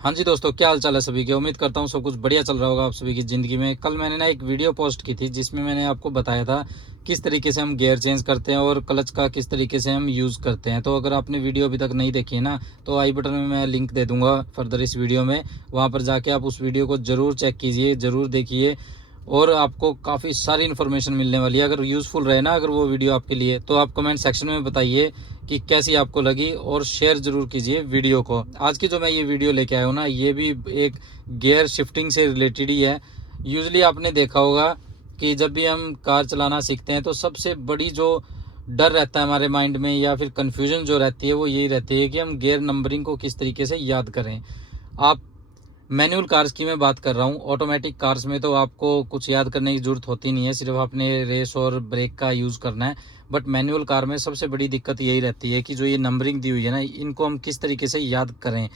हाँ जी दोस्तों, क्या हाल चाल है सभी के। उम्मीद करता हूँ सब कुछ बढ़िया चल रहा होगा आप सभी की ज़िंदगी में। कल मैंने ना एक वीडियो पोस्ट की थी जिसमें मैंने आपको बताया था किस तरीके से हम गियर चेंज करते हैं और क्लच का किस तरीके से हम यूज़ करते हैं। तो अगर आपने वीडियो अभी तक नहीं देखी है ना, तो आई बटन में मैं लिंक दे दूँगा फर्दर इस वीडियो में। वहाँ पर जाके आप उस वीडियो को ज़रूर चेक कीजिए, ज़रूर देखिए और आपको काफ़ी सारी इन्फॉर्मेशन मिलने वाली है। अगर यूज़फुल रहे ना अगर वो वीडियो आपके लिए, तो आप कमेंट सेक्शन में बताइए कि कैसी आपको लगी और शेयर ज़रूर कीजिए वीडियो को। आज की जो मैं ये वीडियो लेके आया हूँ ना, ये भी एक गियर शिफ्टिंग से रिलेटेड ही है। यूजुअली आपने देखा होगा कि जब भी हम कार चलाना सीखते हैं तो सबसे बड़ी जो डर रहता है हमारे माइंड में या फिर कन्फ्यूजन जो रहती है वो यही रहती है कि हम गियर नंबरिंग को किस तरीके से याद करें। आप मैनुअल कार्स की मैं बात कर रहा हूँ। ऑटोमेटिक कार्स में तो आपको कुछ याद करने की ज़रूरत होती नहीं है, सिर्फ आपने रेस और ब्रेक का यूज़ करना है। बट मैनुअल कार में सबसे बड़ी दिक्कत यही रहती है कि जो ये नंबरिंग दी हुई है ना, इनको हम किस तरीके से याद करें।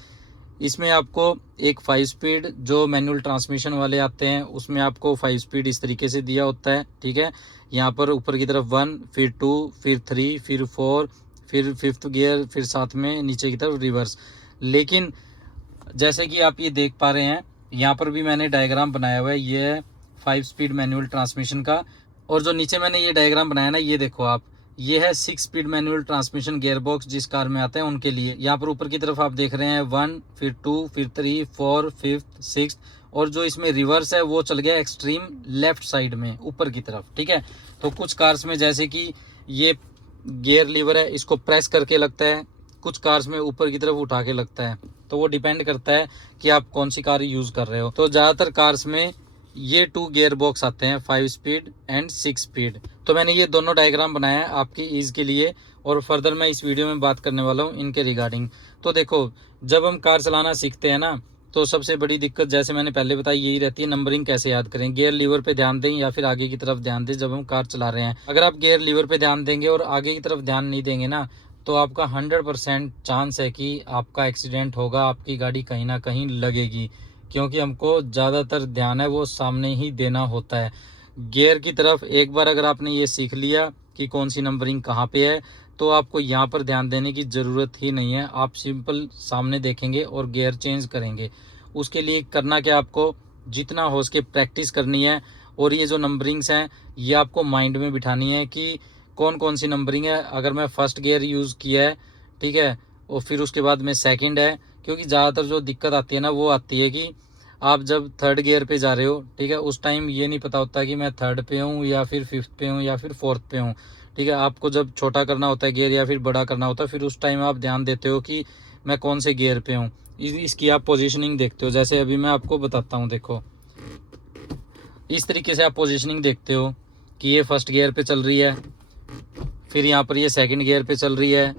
इसमें आपको एक 5 स्पीड जो मैनुअल ट्रांसमिशन वाले आते हैं उसमें आपको 5 स्पीड इस तरीके से दिया होता है, ठीक है। यहाँ पर ऊपर की तरफ 1, फिर 2, फिर 3, फिर 4, फिर 5th गियर, फिर साथ में नीचे की तरफ रिवर्स। लेकिन जैसे कि आप ये देख पा रहे हैं, यहाँ पर भी मैंने डायग्राम बनाया हुआ है, ये है 5 स्पीड मैनुअल ट्रांसमिशन का। और जो नीचे मैंने ये डायग्राम बनाया ना, ये देखो आप, ये है 6 speed manual transmission gear box जिस कार में आते हैं उनके लिए। यहाँ पर ऊपर की तरफ आप देख रहे हैं 1, फिर 2, फिर 3, 4, 5th, 6th। और जो इसमें रिवर्स है वो चल गया एक्सट्रीम लेफ्ट साइड में ऊपर की तरफ, ठीक है। तो कुछ कार्स में जैसे कि ये गियर लीवर है, इसको प्रेस करके लगता है, कुछ कार्स में ऊपर की तरफ उठा के लगता है। तो वो डिपेंड करता है कि आप कौन सी कार यूज़ कर रहे हो। तो ज़्यादातर कार्स में ये 2 गियर बॉक्स आते हैं, 5 स्पीड एंड 6 स्पीड। तो मैंने ये दोनों डायग्राम बनाया है आपकी ईज़ के लिए और फर्दर मैं इस वीडियो में बात करने वाला हूँ इनके रिगार्डिंग। तो देखो, जब हम कार चलाना सीखते हैं ना, तो सबसे बड़ी दिक्कत जैसे मैंने पहले बताई यही रहती है, नंबरिंग कैसे याद करें। गियर लीवर पे ध्यान दें या फिर आगे की तरफ ध्यान दें जब हम कार चला रहे हैं। अगर आप गियर लीवर पे ध्यान देंगे और आगे की तरफ ध्यान नहीं देंगे ना, तो आपका 100% चांस है कि आपका एक्सीडेंट होगा, आपकी गाड़ी कहीं ना कहीं लगेगी। क्योंकि हमको ज़्यादातर ध्यान है वो सामने ही देना होता है गियर की तरफ। एक बार अगर आपने ये सीख लिया कि कौन सी नंबरिंग कहाँ पे है, तो आपको यहाँ पर ध्यान देने की ज़रूरत ही नहीं है। आप सिंपल सामने देखेंगे और गियर चेंज करेंगे। उसके लिए करना क्या, आपको जितना हो सके प्रैक्टिस करनी है। और ये जो नंबरिंग्स हैं ये आपको माइंड में बिठानी है कि कौन कौन सी नंबरिंग है। अगर मैं फर्स्ट गियर यूज़ किया है, ठीक है, और फिर उसके बाद में सेकंड है। क्योंकि ज़्यादातर जो दिक्कत आती है ना वो आती है कि आप जब थर्ड गियर पे जा रहे हो, ठीक है, उस टाइम ये नहीं पता होता कि मैं थर्ड पे हूँ या फिर 5th पे हूँ या फिर 4th पे हूँ, ठीक है। आपको जब छोटा करना होता है गियर या फिर बड़ा करना होता है, फिर उस टाइम आप ध्यान देते हो कि मैं कौन से गियर पे हूँ। इसकी आप पोजीशनिंग देखते हो। जैसे अभी मैं आपको बताता हूँ, देखो इस तरीके से आप पोजीशनिंग देखते हो कि ये फर्स्ट गियर पे चल रही है, फिर यहाँ पर ये सेकंड गियर पे चल रही है,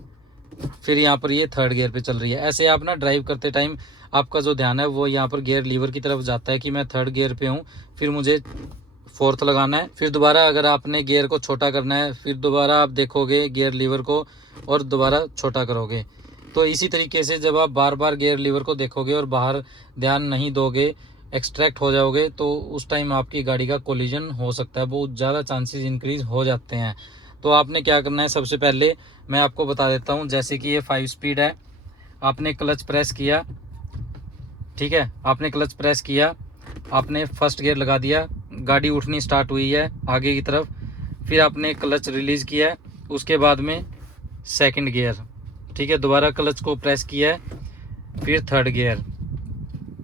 फिर यहाँ पर ये थर्ड गियर पे चल रही है। ऐसे आप ना ड्राइव करते टाइम आपका जो ध्यान है वो यहाँ पर गियर लीवर की तरफ जाता है कि मैं थर्ड गियर पे हूँ, फिर मुझे 4th लगाना है। फिर दोबारा अगर आपने गियर को छोटा करना है, फिर दोबारा आप देखोगे गियर लीवर को और दोबारा छोटा करोगे। तो इसी तरीके से जब आप बार बार गियर लीवर को देखोगे और बाहर ध्यान नहीं दोगे, एक्सट्रैक्ट हो जाओगे, तो उस टाइम आपकी गाड़ी का कोलिजन हो सकता है, बहुत ज़्यादा चांसेस इंक्रीज हो जाते हैं। तो आपने क्या करना है, सबसे पहले मैं आपको बता देता हूँ। जैसे कि ये 5 स्पीड है, आपने क्लच प्रेस किया, ठीक है, आपने क्लच प्रेस किया, आपने फर्स्ट गियर लगा दिया, गाड़ी उठनी स्टार्ट हुई है आगे की तरफ, फिर आपने क्लच रिलीज़ किया है, उसके बाद में सेकंड गियर, ठीक है, दोबारा क्लच को प्रेस किया है, फिर थर्ड गियर,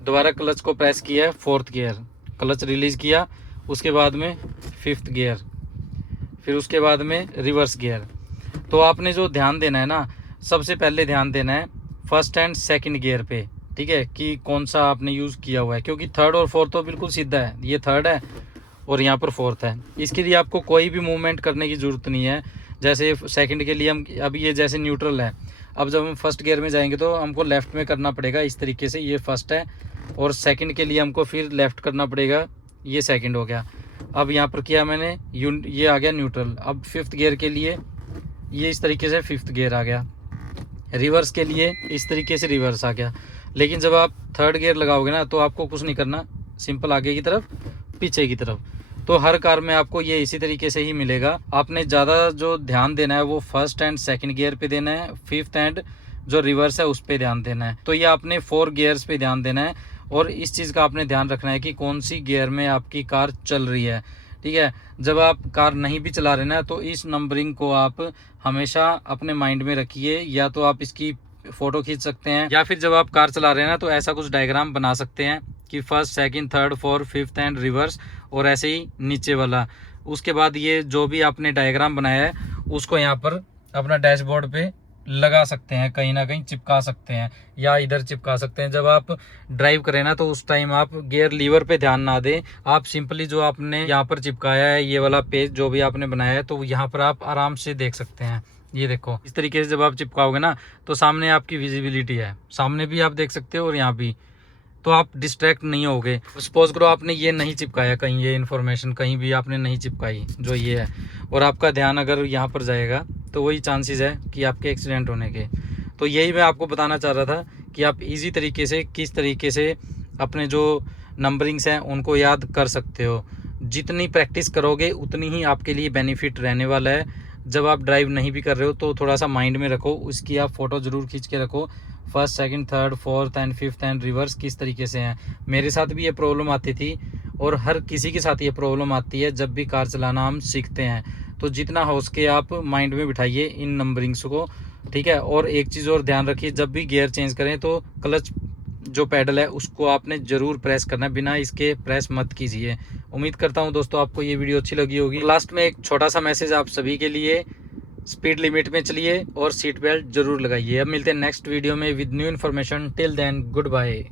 दोबारा क्लच को प्रेस किया है, 4th गियर, क्लच रिलीज़ किया, उसके बाद में 5th गियर, फिर उसके बाद में रिवर्स गियर। तो आपने जो ध्यान देना है ना, सबसे पहले ध्यान देना है फर्स्ट एंड सेकंड गियर पे, ठीक है, कि कौन सा आपने यूज़ किया हुआ है। क्योंकि थर्ड और फोर्थ तो बिल्कुल सीधा है, ये थर्ड है और यहाँ पर 4th है। इसके लिए आपको कोई भी मूवमेंट करने की ज़रूरत नहीं है। जैसे सेकंड के लिए हम अभी ये जैसे न्यूट्रल है, अब जब हम फर्स्ट गियर में जाएंगे तो हमको लेफ़्ट में करना पड़ेगा इस तरीके से, ये फर्स्ट है, और सेकंड के लिए हमको फिर लेफ़्ट करना पड़ेगा, ये सेकंड हो गया। अब यहाँ पर किया मैंने ये आ गया न्यूट्रल। अब 5th गियर के लिए ये इस तरीके से 5th गियर आ गया, रिवर्स के लिए इस तरीके से रिवर्स आ गया। लेकिन जब आप थर्ड गियर लगाओगे ना, तो आपको कुछ नहीं करना, सिंपल आगे की तरफ पीछे की तरफ। तो हर कार में आपको ये इसी तरीके से ही मिलेगा। आपने ज़्यादा जो ध्यान देना है वो फर्स्ट एंड सेकंड गियर पे देना है, 5th एंड जो रिवर्स है उस पर ध्यान देना है। तो ये आपने 4 गियर्स पे ध्यान देना है और इस चीज़ का आपने ध्यान रखना है कि कौन सी गियर में आपकी कार चल रही है। ठीक है, जब आप कार नहीं भी चला रहे ना तो इस नंबरिंग को आप हमेशा अपने माइंड में रखिए। या तो आप इसकी फ़ोटो खींच सकते हैं या फिर जब आप कार चला रहे हैं ना तो ऐसा कुछ डायग्राम बना सकते हैं कि first, second, third, fourth, fifth and reverse, और ऐसे ही नीचे वाला। उसके बाद ये जो भी आपने डायग्राम बनाया है उसको यहाँ पर अपना डैशबोर्ड पे लगा सकते हैं, कहीं ना कहीं चिपका सकते हैं या इधर चिपका सकते हैं। जब आप ड्राइव करें ना तो उस टाइम आप गियर लीवर पे ध्यान ना दें, आप सिंपली जो आपने यहाँ पर चिपकाया है ये वाला पेज जो भी आपने बनाया है तो यहाँ पर आप आराम से देख सकते हैं। ये देखो, इस तरीके से जब आप चिपकाओगे ना तो सामने आपकी विजिबिलिटी है, सामने भी आप देख सकते हो और यहाँ भी, तो आप डिस्ट्रैक्ट नहीं होगे। सपोज करो आपने ये नहीं चिपकाया कहीं, ये इन्फॉर्मेशन कहीं भी आपने नहीं चिपकाई जो ये है, और आपका ध्यान अगर यहाँ पर जाएगा तो वही चांसेस है कि आपके एक्सीडेंट होने के। तो यही मैं आपको बताना चाह रहा था कि आप इजी तरीके से किस तरीके से अपने जो नंबरिंग्स हैं उनको याद कर सकते हो। जितनी प्रैक्टिस करोगे उतनी ही आपके लिए बेनिफिट रहने वाला है। जब आप ड्राइव नहीं भी कर रहे हो तो थोड़ा सा माइंड में रखो, उसकी आप फ़ोटो ज़रूर खींच के रखो, first, second, third, fourth and fifth and reverse किस तरीके से हैं। मेरे साथ भी ये प्रॉब्लम आती थी और हर किसी के साथ ये प्रॉब्लम आती है जब भी कार चलाना हम सीखते हैं। तो जितना हो सके आप माइंड में बिठाइए इन नंबरिंग्स को, ठीक है। और एक चीज़ और ध्यान रखिए, जब भी गियर चेंज करें तो क्लच जो पैडल है उसको आपने ज़रूर प्रेस करना है, बिना इसके प्रेस मत कीजिए। उम्मीद करता हूँ दोस्तों आपको ये वीडियो अच्छी लगी होगी। लास्ट में एक छोटा सा मैसेज आप सभी के लिए, स्पीड लिमिट में चलिए और सीट बेल्ट जरूर लगाइए। अब मिलते हैं नेक्स्ट वीडियो में with new information. Till then good bye.